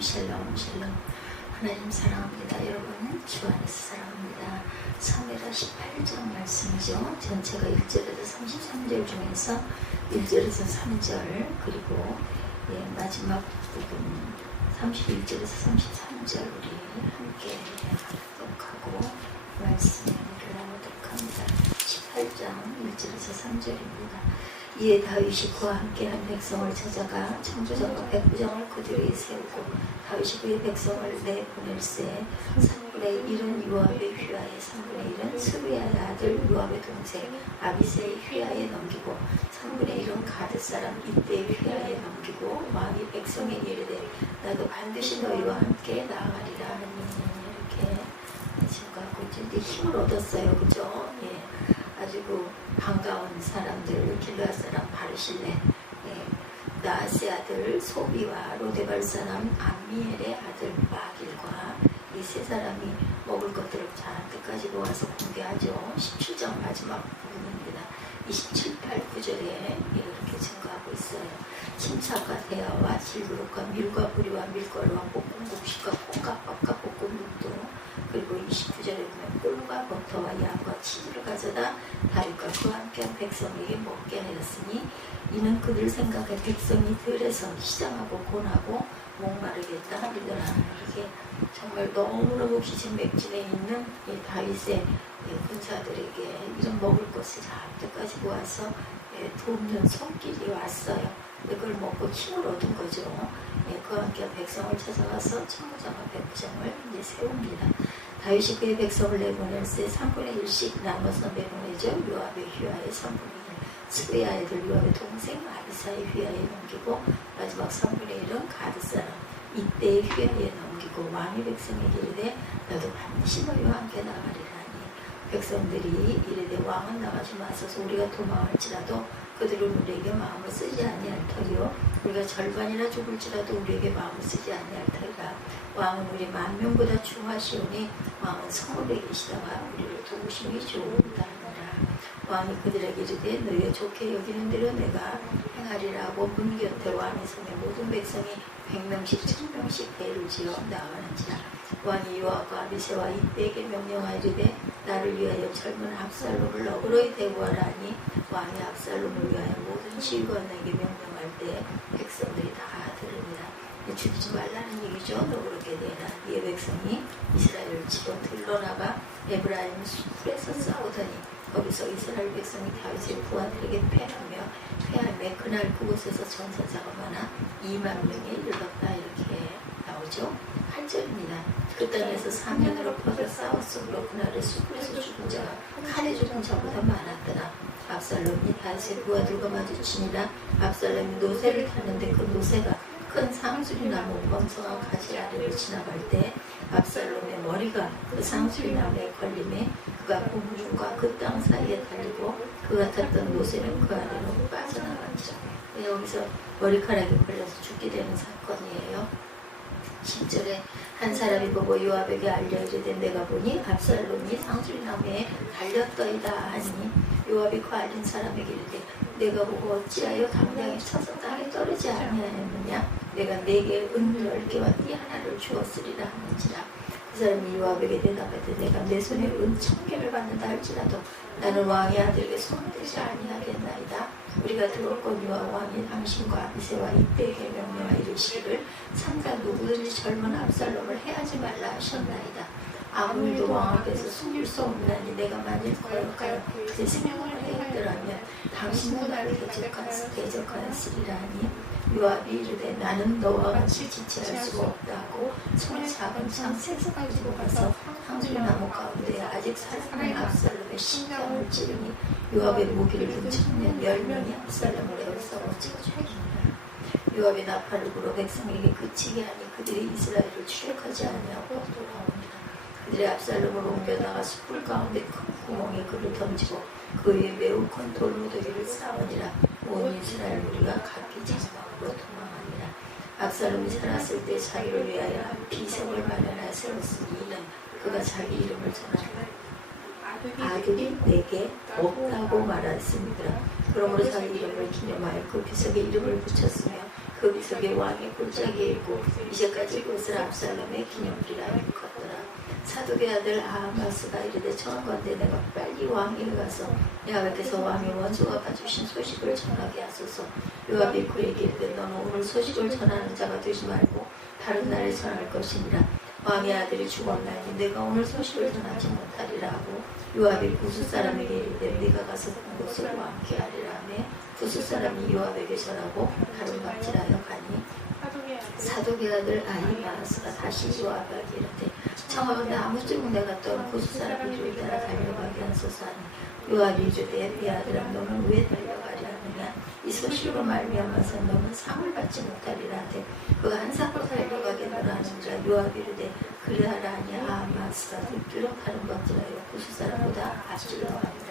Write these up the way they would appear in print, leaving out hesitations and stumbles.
샬롬 샬롬. 하나님 사랑합니다. 여러분 주 안에서 사랑합니다. 사무엘하 18장 말씀이죠. 전체가 1절에서 33절 중에서 1절에서 3절 그리고 마지막 부분 31절에서 33절 우리 함께 합독하고 말씀을 나누도록 합니다. 18장 1절에서 3절입니다. 이에 다윗이 그와 함께한 백성을 찾아가 청부장과 백부장을 그들에게 세우고 다윗이 그의 백성을 내보낼세 3분의 1은 요압의 휘하에 3분의 1은 스루야의 아들 요압의 동생 아비새의 휘하에 넘기고 3분의 1은 가드 사람 이때의 휘하에 넘기고 왕이 백성에게 이르되 나도 반드시 너희와 함께 나아가리라 하니 이렇게 증거하고 이제 힘을 얻었어요. 그죠? 아주 반가운 사람들, 길르앗 사람 바르실레, 나아스의 아들 소비와 로데발 사람 암미엘의 아들 마길과 이 세 사람이 먹을 것들을 잔뜩까지 모아서 공개하죠. 17장 마지막 부분입니다. 27, 8, 9절에 이렇게 증거하고 있어요. 침사과 대야와 질그릇과 밀과 부리와 밀가루와 볶은 곡식과 콩깍밥과 볶은 육도 그리고 29절에 보면 꿀과 버터와 양과 치즈를 가져다 다윗과 그와 함께한 백성에게 먹게 하였으니 이는 그들 생각에 백성이 들에서 시장하고 곤하고 목마르겠다 하리더라. 이게 정말 너무너무 기진맥진에 있는 이 다윗의 군사들에게 이런 먹을 것을 잔뜩까지 모아서 돕는 손길이 왔어요. 그걸 먹고 힘을 얻은 거죠. 그와 함께 백성을 찾아가서 청부장과 백부장을 이제 세웁니다. 다윗이 그의 백성을 내보낼세 3분의 1씩 나눠서 내보내죠. 요압의 휘하에 3분의 1, 스루야의 아들 요압의 동생 아비사의 휘하에 넘기고 마지막 3분의 1은 가드 사람 이때의 휘하에 넘기고 왕이 백성에게 이르되 나도 반드시 너희와 함께 나가리라니 백성들이 이르되 왕은 나가지 마소서 우리가 도망할지라도 그들은 우리에게 마음을 쓰지 아니할 터이요 우리가 절반이나 죽을지라도 우리에게 마음을 쓰지 아니할 터이라 왕은 우리 만명보다 중하시오니 왕은 성읍에 계시다가 우리를 도우심이 좋으다 하니라. 왕이 그들에게 이르되 너희가 좋게 여기는 대로 내가 행하리라 하고 문 곁에 왕의 성의 모든 백성이 100명씩 1000명씩 배를 지어 나가는지라. 왕이 요압과 아비새와 이때에게 명령하이르되 나를 위하여 젊은 압살롬을 너그러이 대우하라 하니 왕이 압살롬을 위하여 모든 지휘관에게 명령할 때 백성들이 다 들읍니다. 죽이지 말라는 얘기죠. 너그럽게 대하라. 이에 백성이 이스라엘을 치러 들러나가 에브라임 풀에서 싸우더니 거기서 이스라엘 백성이 다윗의 부하들에게 패하며 그날 그곳에서 전사자가 많아 2만 명에 이르렀다. 이렇게 나오죠. 8절입니다. 그 땅에서 4년으로 퍼져 싸웠으므로 그날의 숲에서 죽은 자가 칼에 죽은 자보다 많았더라. 압살롬이 다윗의 부하들과 마주치니라. 압살롬이 노새를 탔는데 그 노새가 큰 상수리나무 번성한 가지 아래를 지나갈 때 압살롬의 머리가 그 상수리나무에 걸림에 그가 공중과 그 땅 사이에 달리고 그가 탔던 노새는 그 아래로 빠져나갔죠. 여기서 머리카락이 걸려서 죽게 되는 사건이에요. 10절에 한 사람이 보고 요압에게 알려 이르되 내가 보니 압살롬이 상수리나무에 달렸더이다 하니 요압이 그 알린 사람에게 이르되 내가 보고 어찌하여 당장에 쳐서 땅에 떨어지지 아니하였느냐 내가 네게 은 10개와 띠 하나를 주었으리라 하는지라. 그 사람이 요압에게 대답하되 내가 내 손에 은 1000개를 받는다 할지라도 나는 왕의 아들에게 손을 대지 아니하겠나이다. 우리가 들었거니와 왕이 당신과 아비새와 이때에게 명령하 이르시기를 삼가 누구든지 젊은 압살롬을 해하지 말라 하셨나이다. 아무일도 왕 앞에서 숨길 수 없나니 내가 만일 거역하여 그의 생명을 해하더라면 당신도 나를 대적하였으리라 하니 요압이 이르되 나는 너와 같이 지체할 수가 없다 하고 손에 작은 창 셋을 가지고 가서 상수리나무 가운데 아직 살아있는 압살롬의 심장을 찌르니 요압의 무기를 든 청년 10명이 압살롬을 에워싸고 찍어 죽이니라. 요압이 나팔을 불어 백성에게 그치게 하니 그들이 이스라엘을 추격하지 아니하고 돌아옵니다. 그들의 압살롬을 옮겨다가 숯불 가운데 큰 구멍에 그를 던지고 그 위에 매우 큰 돌무더기를 쌓으니라. 온 이스라엘 무리가 각기 자막으로 도망하니라. 압살롬이 살았을 때 자기를 위하여 비석을 마련하여 세웠으니 이는 그가 자기 이름을 전하라. 아들이 내게 없다고 말했습니다. 그러므로 자기 이름을 기념하여 그 비석에 이름을 붙였으며 그 속에 왕의 골짜기에 있고 이제까지 그것을 압살롬의 기념비라 일컫더라. 사독의 아들 아하마스가 이르되 청하건대 내가 빨리 왕에게 가서 여호와께서 왕의 원수가 가주신 소식을 전하게 하소서. 요압이 그에게 이르되 너는 오늘 소식을 전하는 자가 되지 말고 다른 날에 전할 것이니라. 왕의 아들이 죽었나니 내가 오늘 소식을 전하지 못하리라 하고 요압이 구스 사람에게 이르되 네가 가서 본 것을 왕께 하리라 하며 구스 사람이 요압에게 전하고 가로막질하여 가니 사독의 아들 아히마아스가 다시 요압에게 이르되 청하건대 아무쪼록 내가 떠온 구스 사람이 이를 따라 달려가게 하소서 하니 요압이 이르되 네 아들아 너는 왜 달려가려 하느냐 이 소식으로 말미암아서 너는 상을 받지 못하리라 하되 그가 한 상으로 달려가겠노라 하는지라. 요압이 이르되 그리하라 하니 아하마스가 뚫뚫 가는 것들하여 구스 사람보다 앞질러 갑니다.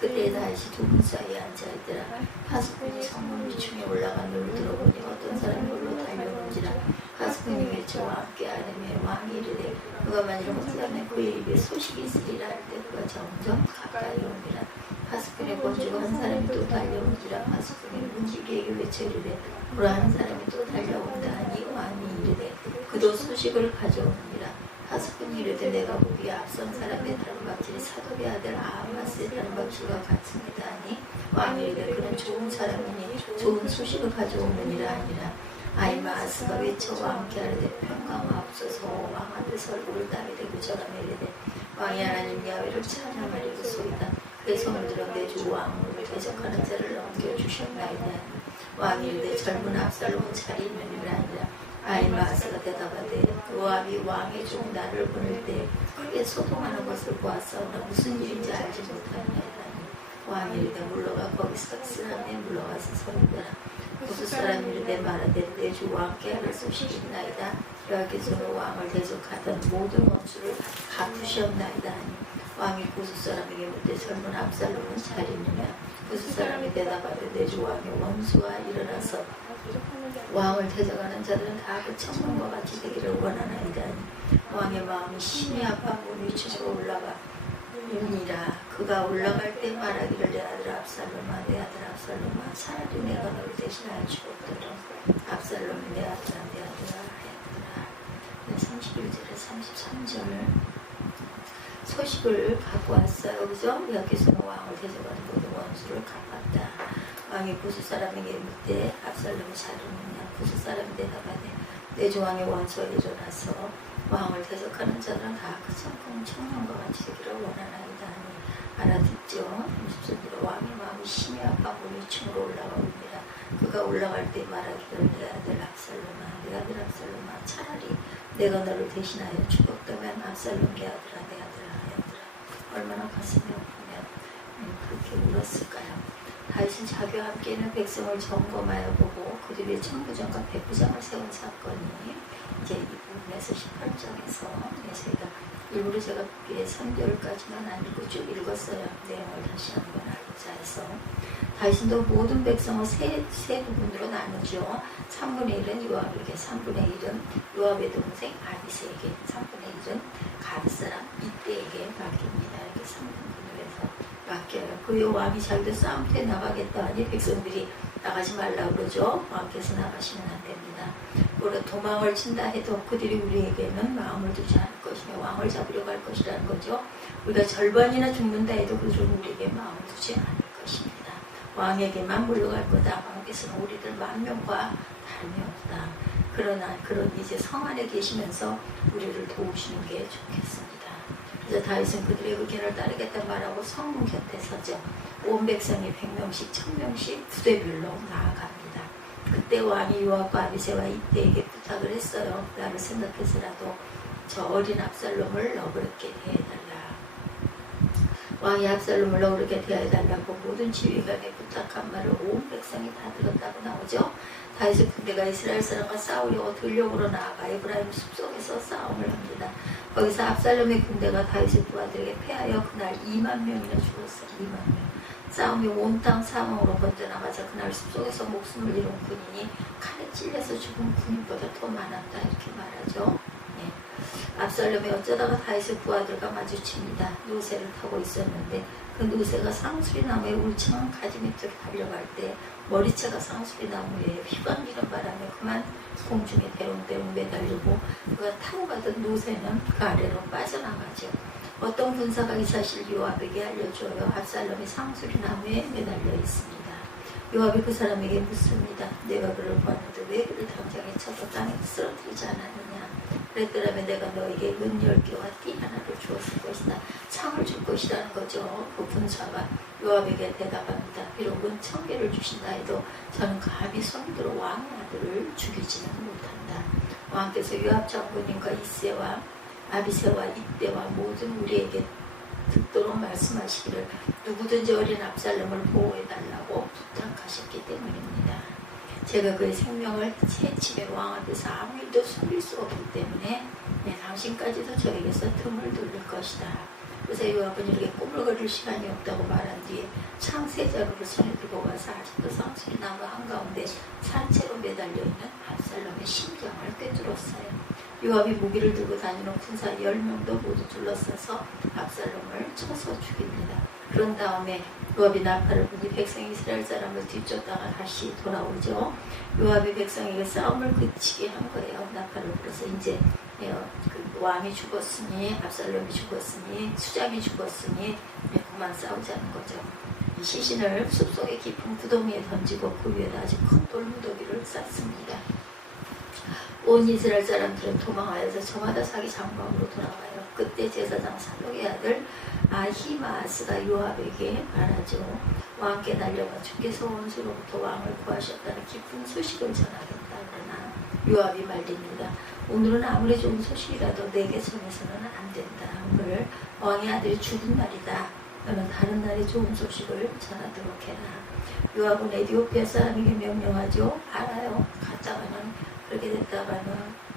그때 다시 두 분 사이에 앉아있더라. 파수꾼이 성문 위층에 올라가 눈을 들어보니 어떤 사람이 홀로 달려오는지라. 파수꾼이 외쳐 왕께 하려며 왕이 이르되 그가 만일 못하면 그의 입에 소식이 있으리라 할 때 그가 점점 가까이 오니라. 파수꾼의 권주가 한 사람이 또 달려오니라. 파수꾼이 문지기에게 외쳐 이르되 보라 한 사람이 또 달려온다 하니 왕이 이르되 그도 소식을 가져오니라. 파수꾼이 이르되 내가 보기에 앞선 사람의 다름박질이 사독의 아들 아하마스의 다름박질과 같습니다 하니 왕이 이르되 그는 좋은 사람이니 좋은 소식을 가져오느니라 하니라. 아히마아스가 외쳐 왕께 하르되 평강하옵소서. 왕 앞에서 얼굴을 땅에 대고 절하며 이르되 왕이 하나님 야훼를 찬양하리로소이다. 그의 손을 들어 내 주 왕을 대적하는 자를 넘겨주셨나이다. 왕이 이르되 젊은 압살롬은 잘 있느니라 하니라. 아히마아스가 대답하되 요압이 왕의 종 나를 보낼 때 크게 소동하는 것을 보았사오나 무슨 일인지 알지 못하느냐니 왕이 이르되 물러가 거기서 쓰라며 물러가서 서는더라. 구스 사람이 이르되 말하되 내 주 왕께 하를 소식이 있나이다. 여호와께서는 왕을 대적하던 모든 원수를 갚으셨나이다 하니 왕이 구스 사람에게 묻되 젊은 압살롬은 잘 있느냐. 구스 사람이 대답하되 내 주 왕의 원수가 일어나서 왕을 대적하는 자들은 다 그 청문과 같이 되기를 원하나이다. 왕의 마음이 심히 아파 문 위층으로 올라가 이니라. 그가 올라갈 때 말하기를 내 아들 압살롬아 내 아들 압살롬아 차라리 내가 너를 대신하여 죽었더라. 압살롬이 내 아들아 내 아들아 하였더라. 31절에 33절 소식을 갖고 왔어요. 그죠? 여호와께서는 왕을 대적하는 모든 원수를 갚았다. 왕이 구스 사람에게 묻되 압살롬이 잘 있느냐. 구스 사람이 대답하되 내 주 왕의 원수가 일어나서 왕을 대적하는 자들은 다 그 청년과 같이 되기를 원하나이다 하니 알아듣죠. 30절에 왕의 마음이 심히 아파 문 위층으로 올라가옵니다. 그가 올라갈 때 말하기를 내 아들 압살롬아 내 아들 압살롬아 차라리 내가 너를 대신하여 죽었다면 압살롬 내 아들아 내 아들아 하였더라. 얼마나 가슴이 아프면 그렇게 울었을까요? 다윗은 자기와 함께 있는 백성을 점검하여 보고 그 뒤에 천부장과 백부장을 세운 사건이 이제 이 부분에서 18장에서 저희가 일부러 제가 보기에 3개월까지만 안 읽고 쭉 읽었어요. 내용을 다시 한번 알고자 해서 다윗은 또 모든 백성을 세 부분으로 나누죠. 3분의 1은 요압에게, 3분의 1은 요압의 동생 아비새에게, 3분의 1은 가드 사람 이때에게 맡깁니다. 이렇게 3분분으로 해서 맡겨요. 그 왕이 자기도 싸움터에 나가겠다 하니 백성들이 나가지 말라고 그러죠. 왕께서 나가시면 안 됩니다. 물론 도망을 친다 해도 그들이 우리에게는 마음을 두지 않을 것이며 왕을 잡으려고 할 것이라는 거죠. 우리가 절반이나 죽는다 해도 그들은 우리에게 마음을 두지 않을 것입니다. 왕에게만 물러갈 거다. 왕께서는 우리들 10,000명과 다름이 없다. 그러나 그런 이제 성 안에 계시면서 우리를 도우시는 게 좋겠습니다. 그래서 다윗은 그들의 의견을 따르겠다 말하고 성문 곁에 서죠. 온 백성이 100명씩 1000명씩 부대별로 나아갑니다. 그때 왕이 요압과 아비새와 이때에게 부탁을 했어요. 나를 생각해서라도 저 어린 압살롬을 너그럽게 대해달라. 왕이 압살롬을 너그럽게 대해달라고 모든 지휘관에 부탁한 말을 온 백성이 다 들었다고 나오죠. 다윗의 군대가 이스라엘 사람과 싸우려고 들녘으로 나아가 에브라임 숲속에서 싸움을 합니다. 거기서 압살롬의 군대가 다윗의 부하들에게 패하여 그날 20,000명이나 죽었어요. 20,000명. 싸움이 온 땅 사망으로 번져나가자 그날 숲속에서 목숨을 잃은 군인이 칼에 찔려서 죽은 군인보다 더 많았다 이렇게 말하죠. 예. 압살롬이 어쩌다가 다윗의 부하들과 마주칩니다. 노새를 타고 있었는데 그 노새가 상수리 나무의 울창한 가지 밑으로 달려갈 때 머리채가 상수리 나무에 휘감기는 바람에 그만 공중에 대롱대롱 매달리고 그가 타고 가던 노새는 그 아래로 빠져나가죠. 어떤 군사가 이 사실 요압에게 알려줘요. 압살롬이 상수리 나무에 매달려 있습니다. 요압이 그 사람에게 묻습니다. 내가 그를 보았는데 왜 그를 당장에 쳐서 땅에 쓰러뜨리지 않았느냐. 그랬더라면 내가 너에게 은 10개와 띠 하나를 주었을 것이다. 상을 줄 것이라는 거죠. 그 군사가 요압에게 대답합니다. 비록 은 1000개를 주신다 해도 저는 감히 손들어 왕의 아들을 죽이지는 못한다. 왕께서 요압 장군님과 이새와 아비새와 이때와 모든 우리에게 듣도록 말씀하시기를 누구든지 어린 압살롬을 보호해달라고 부탁하셨기 때문입니다. 제가 그의 생명을 해치면 왕 앞에서 아무 일도 숨길 수 없기 때문에 당신까지도 저에게서 틈을 돌릴 것이다. 그래서 요압은 이렇게 꾸물거릴 시간이 없다고 말한 뒤에 창세자루를 손에 들고 가서 아직도 상수리 나무 한가운데 산채로 매달려있는 압살롬의 심장을 꿰뚫었어요. 요압이 무기를 들고 다니는 군사 10명도 모두 둘러싸서 압살롬을 쳐서 죽입니다. 그런 다음에 요압이 나팔을 부니 백성이 이스라엘 사람을 뒤쫓다가 다시 돌아오죠. 요압이 백성에게 싸움을 그치게 한 거예요. 나팔을 불어서 이제 그 왕이 죽었으니 압살롬이 죽었으니 수장이 죽었으니 그만 싸우자는 거죠. 이 시신을 숲속의 깊은 구덩이에 던지고 그 위에다 아주 큰 돌무더기를 쌓습니다. 온 이스라엘 사람들은 도망하여서 저마다 자기 장막으로 돌아가요. 그때 제사장 사독의 아들 아히마아스가 요압에게 말하죠. 왕께 날려가 주께서 원수로부터 왕을 구하셨다는 기쁜 소식을 전하겠다. 그러나 요압이 말립니다. 오늘은 아무리 좋은 소식이라도 내게 전해서는 안 된다. 오늘 왕의 아들이 죽은 날이다. 너는 다른 날에 좋은 소식을 전하도록 해라. 요압은 에디오피아 사람에게 명령하죠. 알아요. 갔다가는 그렇게 됐다가는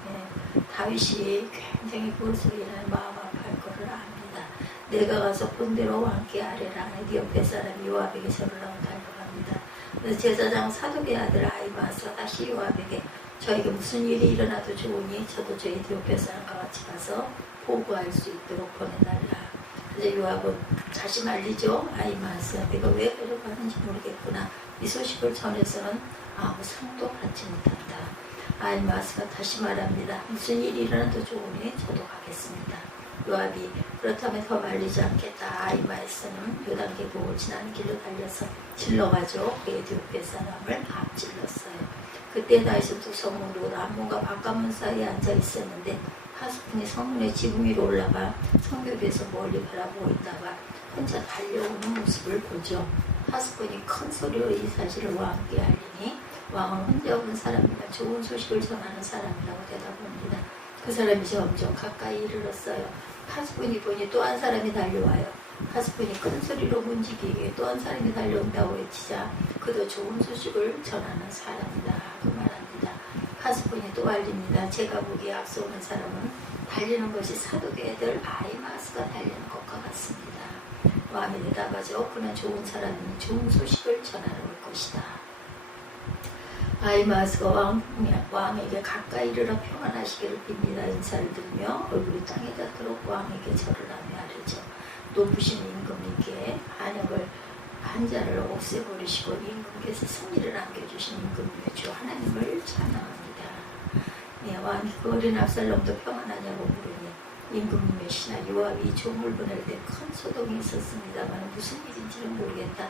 다윗이 굉장히 그것으로 인해 마음 아파할 것을 압니다. 내가 가서 본대로 왕께 아뢰라. 에디오피아 사람 요압에게 절을 하고 달려갑니다. 그래서 제사장 사독의 아들 아히마아스가 다시 요압에게 저에게 무슨 일이 일어나도 좋으니 저도 저 에디오피아 사람과 같이 가서 보고할 수 있도록 보내달라. 그래서 요압은 다시 말리죠. 아히마아스가 내가 왜 그러고 하는지 모르겠구나. 이 소식을 전해서는 아무 상도 받지 못한다. 아히마아스가 다시 말합니다. 무슨 일이 일어나도 좋으니 저도 가겠습니다. 요압이 그렇다면 더 말리지 않겠다. 아히마아스는 요단 계곡을 지나는 길로 달려서 질러가죠. 에디오피아 사람을 앞질렀어요. 그때 다윗은 두 성문으로 남문과 바깥문 사이에 앉아 있었는데 하스푼이 성문의 지붕 위로 올라가 성벽에서 멀리 바라보고 있다가 혼자 달려오는 모습을 보죠. 하스푼이 큰 소리로 이 사실을 왕께 알리니 왕은 혼자 오는 사람이라 좋은 소식을 전하는 사람이라고 대답합니다. 그 사람이 점점 가까이 이르렀어요. 하스푼이 보니 또 한 사람이 달려와요. 하스푼이 큰 소리로 문지기에 또 한 사람이 달려온다고 외치자 그도 좋은 소식을 전하는 사람이다 그 말합니다. 하스푼이 또 알립니다. 제가 보기에 앞서오는 사람은 달리는 것이 사독의 아들 아히마아스가 달리는 것과 같습니다. 왕이 대답하죠. 그는 좋은 사람이니 좋은 소식을 전하러 올 것이다. 아히마아스가 왕에게 가까이 이르러 평안하시기를 빕니다. 인사를 드리며 얼굴이 땅에 닿도록 왕에게 절을 하며 아뢰죠. 높으신 임금님께 반역을 한 자를 없애버리시고 임금께서 승리를 안겨주신 임금님의 주 하나님을 찬양합니다. 왕이 그 어린 압살롬도 평안하냐고 물으니 임금님의 신하 요압이 종을 보낼 때 큰 소동이 있었습니다만 무슨 일인지는 모르겠다.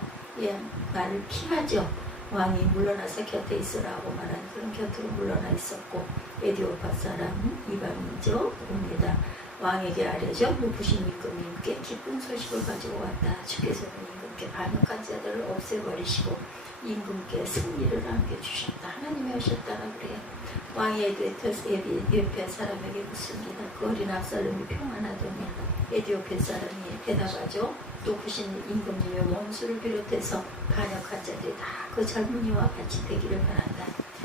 말을 피하죠. 왕이 물러나서 곁에 있으라고 말한 그런 곁으로 물러나 있었고 에디오파 사람 이방인죠 옵니다. 왕에게 아뢰죠. 높으신 임금님께 기쁜 소식을 가지고 왔다. 주께서는 임금께 반역한 자들을 없애버리시고 임금께 승리를 안겨주셨다. 하나님이 하셨다라 그래요. 왕이 에디오피아 사람에게 묻습니다. 그 어린 압살롬이 평안하더냐. 에디오피아 사람이 대답하죠. 높으신 임금님의 원수를 비롯해서 반역한 자들이 다 그 젊은이와 같이 되기를 바란다.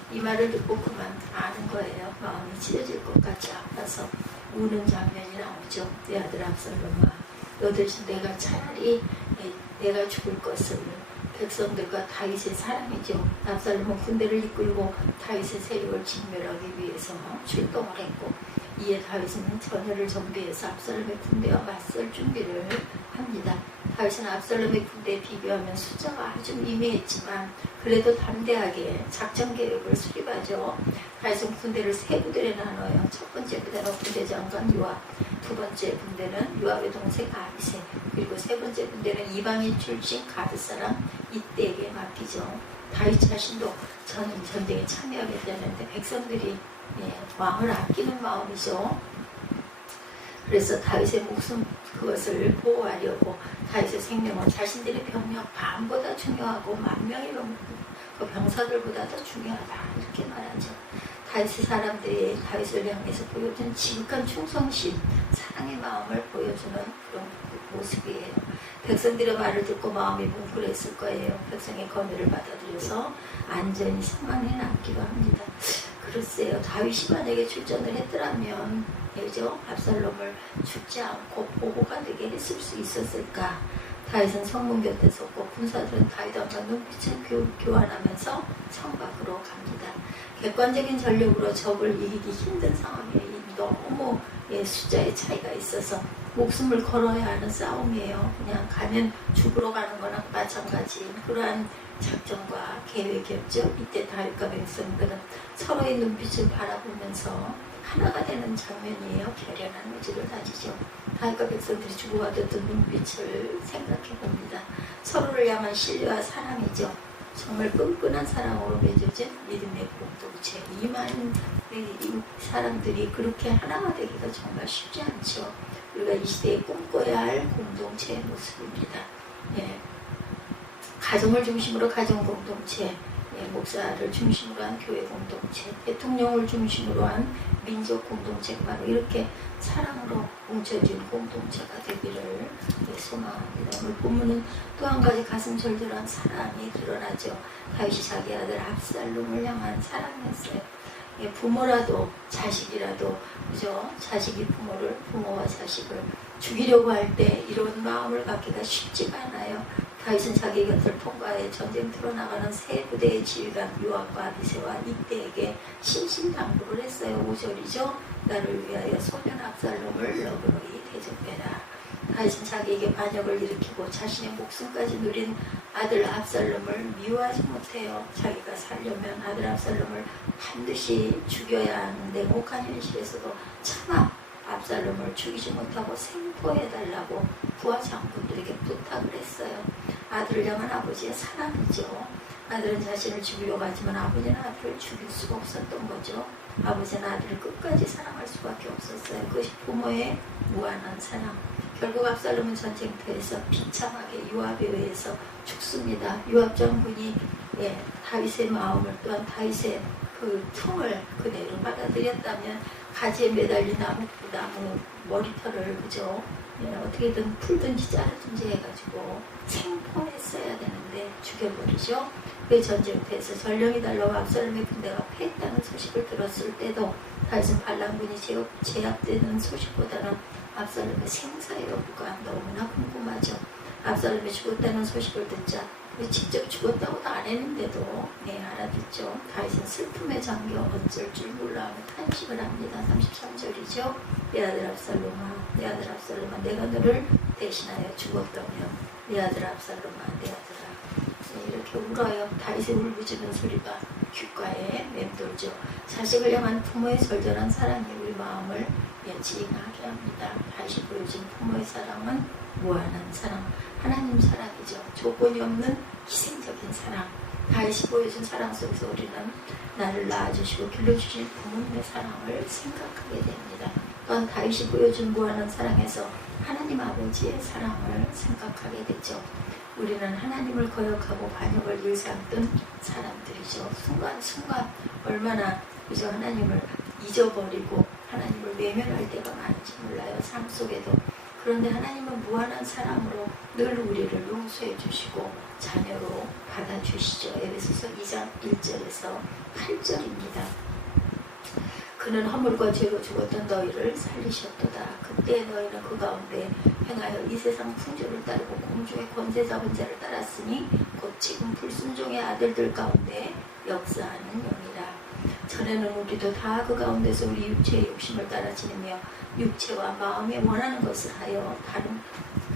이 말을 듣고 그만 아는 거예요. 마음이 찢어질 것 같이 아파서 우는 장면이 나오죠. 내 아들 압살롬아, 너 대신 내가 차라리 내가 죽을 것을 백성들과 다윗의 사람이죠. 압살롬은 군대를 이끌고 다윗의 세력을 진멸하기 위해서 출동을 했고 이에 다윗은 전열을 정비해서 압살롬의 군대와 맞설 준비를 합니다. 다윗은 압살롬의 군대에 비교하면 숫자가 아주 미미했지만 그래도 담대하게 작전 계획을 수립하죠. 다윗은 군대를 세 부대에 나눠요. 첫 번째 부대는 부대장관 요압, 두 번째 군대는 요압의 동생 아비새, 그리고 세 번째 군대는 이방인 출신 가드 사람 이때에게 맡기죠. 다윗 자신도 전쟁에 참여하겠다는데 백성들이 왕을 아끼는 마음이죠. 그래서 다윗의 목숨 그것을 보호하려고 다윗의 생명은 자신들의 병력 반보다 중요하고 만 명의 병사들보다 더 중요하다 이렇게 말하죠. 다윗의 사람들이 다윗을 향해서 보여준 지극한 충성심, 사랑의 마음을 보여주는 그런 모습이에요. 백성들의 말을 듣고 마음이 뭉클했을 거예요. 백성의 건의를 받아들여서 안전히 성안에 남기로 합니다. 글쎄요, 다윗이 만약에 출전을 했더라면 그죠? 압살롬을 죽지 않고 보호가 되게 했을 수 있었을까? 다윗은 성문 곁에 섰고 군사들은 다윗과 눈빛을 교환하면서 성 밖으로 갑니다. 객관적인 전력으로 적을 이기기 힘든 상황에 너무 숫자의 차이가 있어서 목숨을 걸어야 하는 싸움이에요. 그냥 가면 죽으러 가는 거나 마찬가지인 그러한 작전과 계획이었죠. 이때 다윗과 백성들은 서로의 눈빛을 바라보면서 하나가 되는 장면이에요. 결연한 의지를 다지죠. 다윗과 백성들이 주고받았던 눈빛을 생각해 봅니다. 서로를 향한 신뢰와 사랑이죠. 정말 끈끈한 사랑으로 맺어진 믿음의 공동체. 이 많은 사람들이 그렇게 하나가 되기가 정말 쉽지 않죠. 우리가 이 시대에 꿈꿔야 할 공동체의 모습입니다. 가정을 중심으로 가정 공동체, 목사를 중심으로 한 교회 공동체, 대통령을 중심으로 한 민족 공동체가 바로 이렇게 사랑으로 뭉쳐진 공동체가 되기를 소망합니다. 오늘 본문은 또 한 가지 가슴 절절한 사랑이 드러나죠. 다윗이 자기 아들 압살롬을 향한 사랑이었어요. 부모라도 자식이라도 그죠? 자식이 부모와 자식을 죽이려고 할 때 이런 마음을 갖기가 쉽지가 않아요. 다윗은 자기 곁을 통과해 전쟁터로 나가는 세 부대의 지휘관 요압과 아비새와 이때에게 신신당부를 했어요. 5절이죠. 나를 위하여 소년 압살롬을 너그러이 대접해라. 다윗은 자기에게 반역을 일으키고 자신의 목숨까지 누린 아들 압살롬을 미워하지 못해요. 자기가 살려면 아들 압살롬을 반드시 죽여야 하는 냉혹한 현실에서도 차마 압살롬을 죽이지 못하고 생포해달라고 부하 장군들에게 부탁을 했어요. 아들을 향한 아버지의 사랑이죠. 아들은 자신을 죽이려고 하지만 아버지는 아들을 죽일 수가 없었던 거죠. 아버지는 아들을 끝까지 사랑할 수밖에 없었어요. 그것이 부모의 무한한 사랑. 결국 압살롬은 전쟁터에서 비참하게 요압에 의해서 죽습니다. 요압 장군이 다윗의 마음을 또한 다윗의 그 틈을 그대로 받아들였다면 가지에 매달린 나무 머리털을 그죠? 어떻게든 풀든지 자르든지 해가지고 생포했어야 되는데 죽여버리죠. 그 전쟁터에서 전령이 달려와 압살롬의 군대가 패했다는 소식을 들었을 때도 다윗은 반란군이 제압되는 소식보다는 압살롬의 생사의 여부가 너무나 궁금하죠. 압살롬이 죽었다는 소식을 듣자 직접 죽었다고도 안 했는데도 알아듣죠. 다윗은 슬픔에 잠겨 어쩔 줄 몰라 탄식을 합니다. 33절이죠. 내 아들 압살롬아, 내 아들 압살롬아, 내가 너를 대신하여 죽었다며, 내 아들 압살롬아, 내 아들아. 이렇게 울어요. 다윗의 울부짖는 소리가 귓가에 맴돌죠. 자식을 향한 부모의 절절한 사랑이 우리 마음을 지잉하게 합니다. 다시 보여진 부모의 사랑은 무한한 사랑, 하나님 사랑이죠. 조건이 없는 희생적인 사랑. 다윗이 보여준 사랑 속에서 우리는 나를 낳아주시고 길러주신 부모님의 사랑을 생각하게 됩니다. 또한 다윗이 보여준 무한한 사랑에서 하나님 아버지의 사랑을 생각하게 되죠. 우리는 하나님을 거역하고 반역을 일삼던 사람들이죠. 순간순간 얼마나 그저 하나님을 잊어버리고 하나님을 외면할 때가 많은지 몰라요. 삶 속에도. 그런데 하나님은 무한한 사랑으로 늘 우리를 용서해 주시고 자녀로 받아주시죠. 에베소서 2장 1절에서 8절입니다. 그는 허물과 죄로 죽었던 너희를 살리셨도다. 그때 너희는 그 가운데 행하여 이 세상 풍조를 따르고 공중의 권세 잡은 자를 따랐으니 곧 지금 불순종의 아들들 가운데 역사하는 영이라. 전에는 우리도 다 그 가운데서 우리 육체의 욕심을 따라 지니며 육체와 마음에 원하는 것을 하여 다른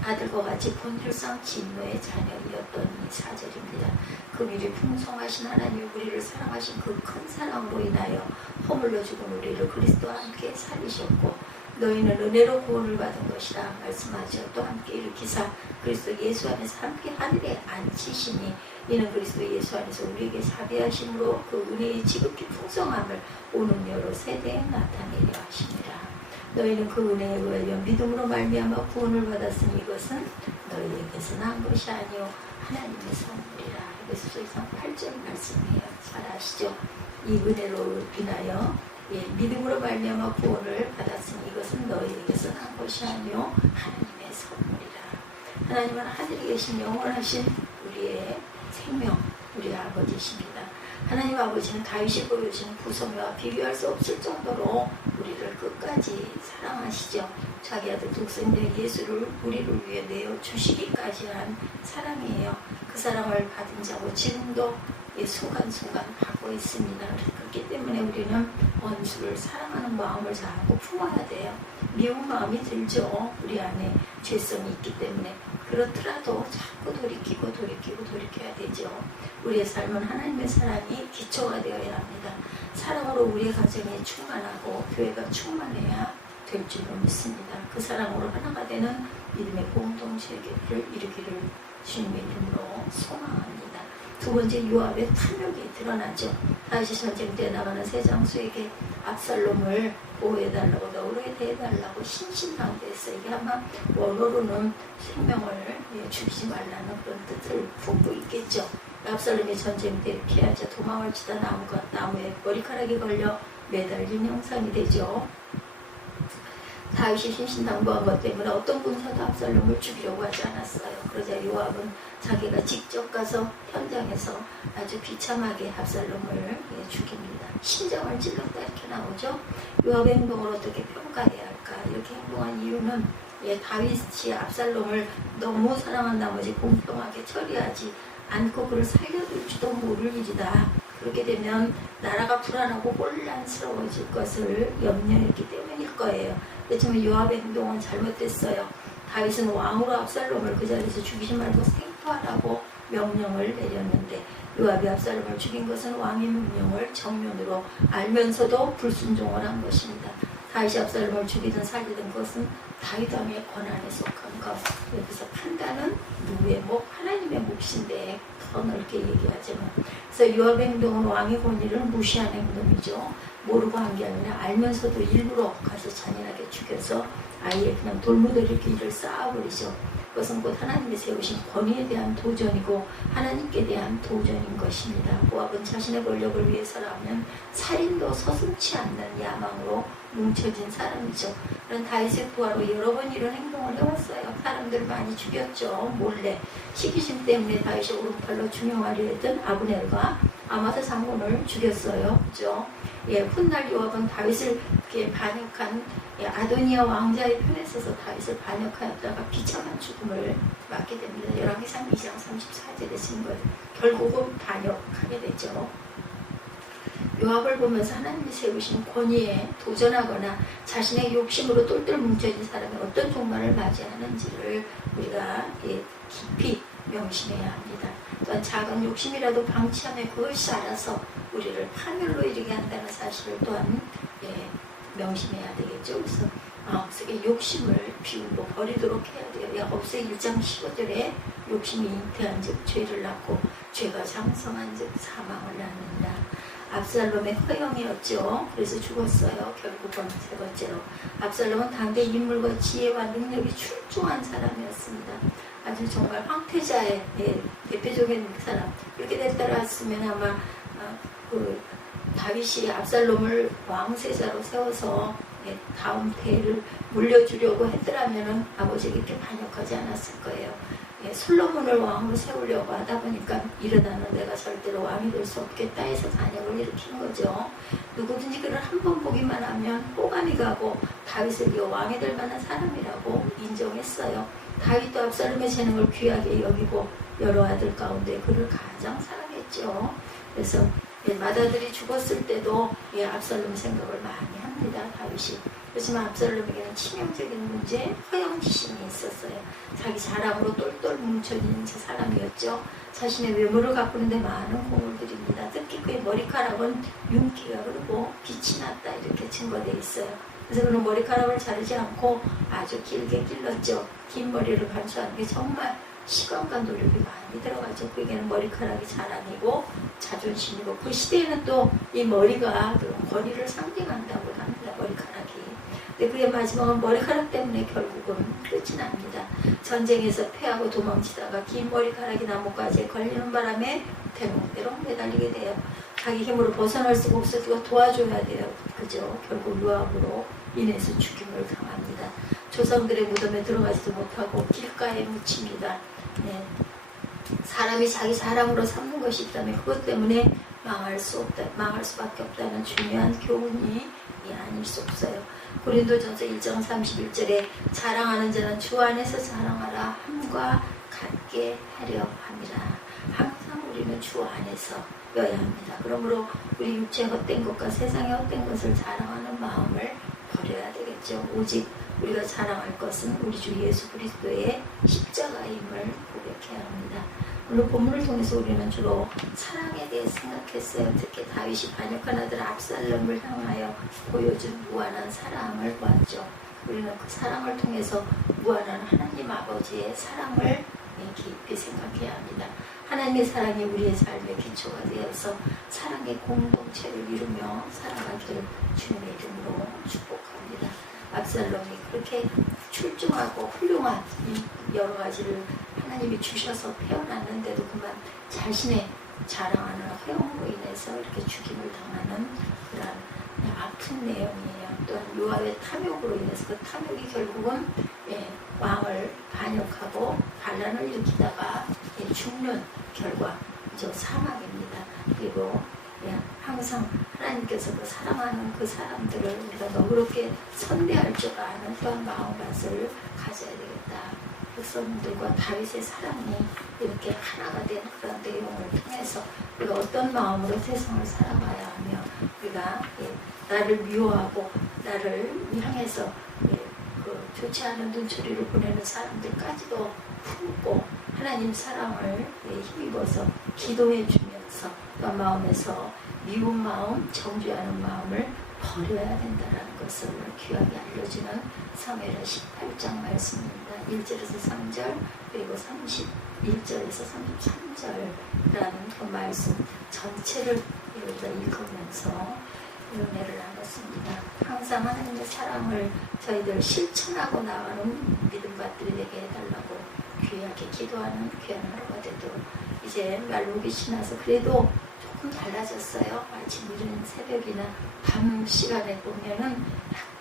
아들과 같이 본질상 진노의 자녀이었더니. 4절입니다. 긍휼이 풍성하신 하나님 우리를 사랑하신 그 큰 사랑으로 인하여 허물러 죽은 우리를 그리스도와 함께 살리셨고 너희는 은혜로 구원을 받은 것이라 말씀하시어 또 함께 일으키사 그리스도 예수 안에서 함께 하늘에 앉히시니 이는 그리스도 예수 안에서 우리에게 사배하심으로 그 은혜의 지극히 풍성함을 오는 여러 세대에 나타내려 하십니다. 너희는 그 은혜에 의하여 믿음으로 말미암아 구원을 받았으니 이것은 너희에게서 난 것이 아니요 하나님의 선물이라. 에베소서 8절 말씀이에요. 잘 아시죠? 이 은혜로 인하여 믿음으로 말미암아 구원을 받았으니 이것은 너희에게서 난 것이 아니요 하나님의 선물이라. 하나님은 하늘에 계신 영원하신 우리의 생명, 우리 아버지십니다. 하나님 아버지는 다윗이 보여주는 구성과 비교할 수 없을 정도로 우리를 끝까지 사랑하시죠. 자기 아들 독생자 예수를 우리를 위해 내어 주시기까지 한 사랑이에요. 그 사랑을 받은 자고 지금도 순간순간 받고 있습니다. 그렇기 때문에 우리는 원수를 사랑하는 마음을 자꾸 품어야 돼요. 미운 마음이 들죠. 우리 안에 죄성이 있기 때문에. 그렇더라도 자꾸 돌이켜야 되죠. 우리의 삶은 하나님의 사랑이 기초가 되어야 합니다. 사랑으로 우리의 가정이 충만하고 교회가 충만해야 될 줄로 믿습니다. 그 사랑으로 하나가 되는 믿음의 공동체를 이루기를 주님의 이름으로 소망합니다. 두 번째, 요압의 탐욕이 드러나죠. 다시 전쟁 때 나가는 세 장수에게 압살롬을 보호해달라고 너울에 대해달라고 신신당부했어요. 이게 아마 원어로는 생명을 죽이지 말라는 그런 뜻을 품고 있겠죠. 압살롬이 전쟁 때 피하자 도망을 치다 나무에 머리카락이 걸려 매달린 형상이 되죠. 다윗이 신신당부한 것 때문에 어떤 군사도 압살롬을 죽이려고 하지 않았어요. 그러자 요압은 자기가 직접 가서 현장에서 아주 비참하게 압살롬을 죽입니다. 심장을 찔렀다 이렇게 나오죠. 요압의 행동을 어떻게 평가해야 할까? 이렇게 행동한 이유는 다윗이 압살롬을 너무 사랑한 나머지 공평하게 처리하지 않고 그를 살려둘지도 모를 일이다. 그렇게 되면 나라가 불안하고 혼란스러워질 것을 염려했기 때문일 거예요. 그렇지만 요압의 행동은 잘못됐어요. 다윗은 왕으로 압살롬을 그 자리에서 죽이지 말고 생포하라고 명령을 내렸는데 요압이 압살롬을 죽인 것은 왕의 명령을 정면으로 알면서도 불순종을 한 것입니다. 다윗이 압살롬을 죽이든 살리든 그것은 다윗 왕의 권한에 속한 것. 여기서 판단은 누구의 목? 하나님의 몫인데 더 넓게 얘기하지만, 그래서 요압의 행동은 왕의 권위를 무시한 행동이죠. 모르고 한 게 아니라 알면서도 일부러 가서 잔인하게 죽여서 아예 그냥 돌무더기 길을 쌓아버리죠. 그것은 곧 하나님이 세우신 권위에 대한 도전이고 하나님께 대한 도전인 것입니다. 모압은 자신의 권력을 위해서라면 살인도 서슴지 않는 야망으로 뭉쳐진 사람이죠. 그런 다윗의 부하로 여러 번 이런 행동을 해왔어요. 사람들을 많이 죽였죠. 몰래. 시기심 때문에 다윗이 오른팔로 중용하려 했던 아브넬과 아마사 장군을 죽였어요. 그렇죠? 훗날 요압은 다윗을 반역한 아도니아 왕자의 편에 서서 다윗을 반역하였다가 비참한 죽음을 맞게 됩니다. 열왕기상 2장 34절에 쓴 것. 결국은 반역하게 되죠. 요압을 보면서 하나님이 세우신 권위에 도전하거나 자신의 욕심으로 똘똘 뭉쳐진 사람이 어떤 종말을 맞이하는지를 우리가 깊이 명심해야 합니다. 또한 작은 욕심이라도 방치하면 그것이 알아서 우리를 파멸로 이르게 한다는 사실을 또한 명심해야 되겠죠. 그래서 욕심을 비우고 버리도록 해야 돼요. 야고보서 1장 15절에 욕심이 잉태한 즉 죄를 낳고 죄가 장성한 즉 사망을 낳는다. 압살롬의 허영이었죠. 그래서 죽었어요. 결국은 세 번째로 압살롬은 당대 인물과 지혜와 능력이 출중한 사람이었습니다. 아주 정말 황태자의 대표적인 사람. 이렇게 됐더라면 아마 다윗이 압살롬을 왕세자로 세워서 다음 태를 물려주려고 했더라면 아버지가 이렇게 반역하지 않았을 거예요. 솔로몬을 왕으로 세우려고 하다 보니까 일어나는 내가 절대로 왕이 될 수 없겠다 해서 반역을 일으킨 거죠. 누구든지 그를 한 번 보기만 하면 호감이 가고 다윗을 이어 왕이 될 만한 사람이라고 인정했어요. 다윗도 압살롬의 재능을 귀하게 여기고 여러 아들 가운데 그를 가장 사랑했죠. 그래서 맏아들이 죽었을 때도 압살롬 생각을 많이 합니다. 다윗이. 그렇지만 압살롬에게는 치명적인 문제, 허영심이 있었어요. 자기 자랑으로 똘똘 뭉쳐있는 저 사람이었죠. 자신의 외모를 가꾸는데 많은 공을 들입니다. 특히 그의 머리카락은 윤기가 흐르고 빛이 났다 이렇게 증거되어 있어요. 그래서 그는 머리카락을 자르지 않고 아주 길게 길렀죠. 긴 머리를 간수하는 게 정말 시간과 노력이 많이 들어가죠. 그에게는 머리카락이 자랑이고 자존심이고, 그 시대에는 또 이 머리가 권위를 상징한다고 합니다. 머리카락이. 근데 그의 마지막은 머리카락 때문에 결국은 끝이 납니다. 전쟁에서 패하고 도망치다가 긴 머리카락이 나뭇가지에 걸리는 바람에 대롱대롱 매달리게 돼요. 자기 힘으로 벗어날 수가 없어 누가 도와줘야 돼요. 그죠? 결국 요압으로 인해서 죽임을 당합니다. 조상들의 무덤에 들어가지도 못하고 길가에 묻힙니다. 네. 사람이 자기 사랑으로 삼는 것이 있다면 그것 때문에 망할 수밖에 없다는 중요한 교훈이 아닐 수 없어요. 고린도전서 1장 31절에 자랑하는 자는 주 안에서 자랑하라 함과 같게 하려 함이라. 항상 우리는 주 안에서 여야 합니다. 그러므로 우리 육체의 헛된 것과 세상의 헛된 것을 자랑하는 마음을 버려야 되겠죠. 오직 우리가 자랑할 것은 우리 주 예수 그리스도의 십자가임을 고백해야 합니다. 오늘 본문을 통해서 우리는 주로 사랑에 대해 생각했어요. 특히 다윗이 반역한 아들 압살롬을 향하여 보여준 무한한 사랑을 보았죠. 우리는 그 사랑을 통해서 무한한 하나님 아버지의 사랑을 깊이 생각해야 합니다. 하나님의 사랑이 우리의 삶의 기초가 되어서 사랑의 공동체를 이루며 살아가기를 주님의 이름으로 축복합니다. 압살롬이 그렇게 출중하고 훌륭한 이 여러 가지를 하나님이 주셔서 태어났는데도 그만 자신의 자랑하는 허영으로 인해서 이렇게 죽임을 당하는 그런 아픈 내용이에요. 또한 요압의 탐욕으로 인해서 그 탐욕이 결국은 왕을 반역하고 반란을 일으키다가 죽는 결과죠. 사망입니다. 그리고 항상 하나님께서 그 사랑하는 그 사람들을 우리가 너그럽게 선대할 줄 아는 그런 마음가짐을 가져야 되겠다. 백성들과 다윗의 사랑이 이렇게 하나가 된 그런 내용을 통해서 우리가 어떤 마음으로 세상을 살아가야 하며 우리가 나를 미워하고 나를 향해서 그 좋지 않은 눈초리를 보내는 사람들까지도 품고 하나님 사랑을 힘입어서 기도해 주면서 그 마음에서 미운 마음, 정죄하는 마음을 버려야 된다는 것을 귀하게 알려주는 사무엘하 18장 말씀입니다. 1절에서 3절 그리고 31절에서 33절이라는 그 말씀 전체를 우리가 읽으면서 은혜를 나눴습니다. 항상 하나님의 사랑을 저희들 실천하고 나가는 믿음받들이 되게 해달라고 귀하게 기도하는 귀한 하루가 되도록. 이제 말복이 지나서 그래도 조금 달라졌어요. 아침 이른 새벽이나 밤 시간에 보면은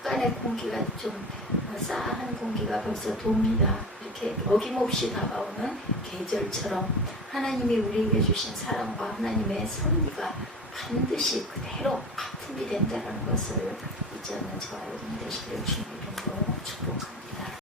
약간의 공기가 좀 싸한 공기가 벌써 돕니다. 이렇게 어김없이 다가오는 계절처럼 하나님이 우리에게 주신 사랑과 하나님의 섭리가 반드시 그대로 하품이 된다는 것을 잊지 않는 저와 여러분 되시기를 주님으로 축복합니다.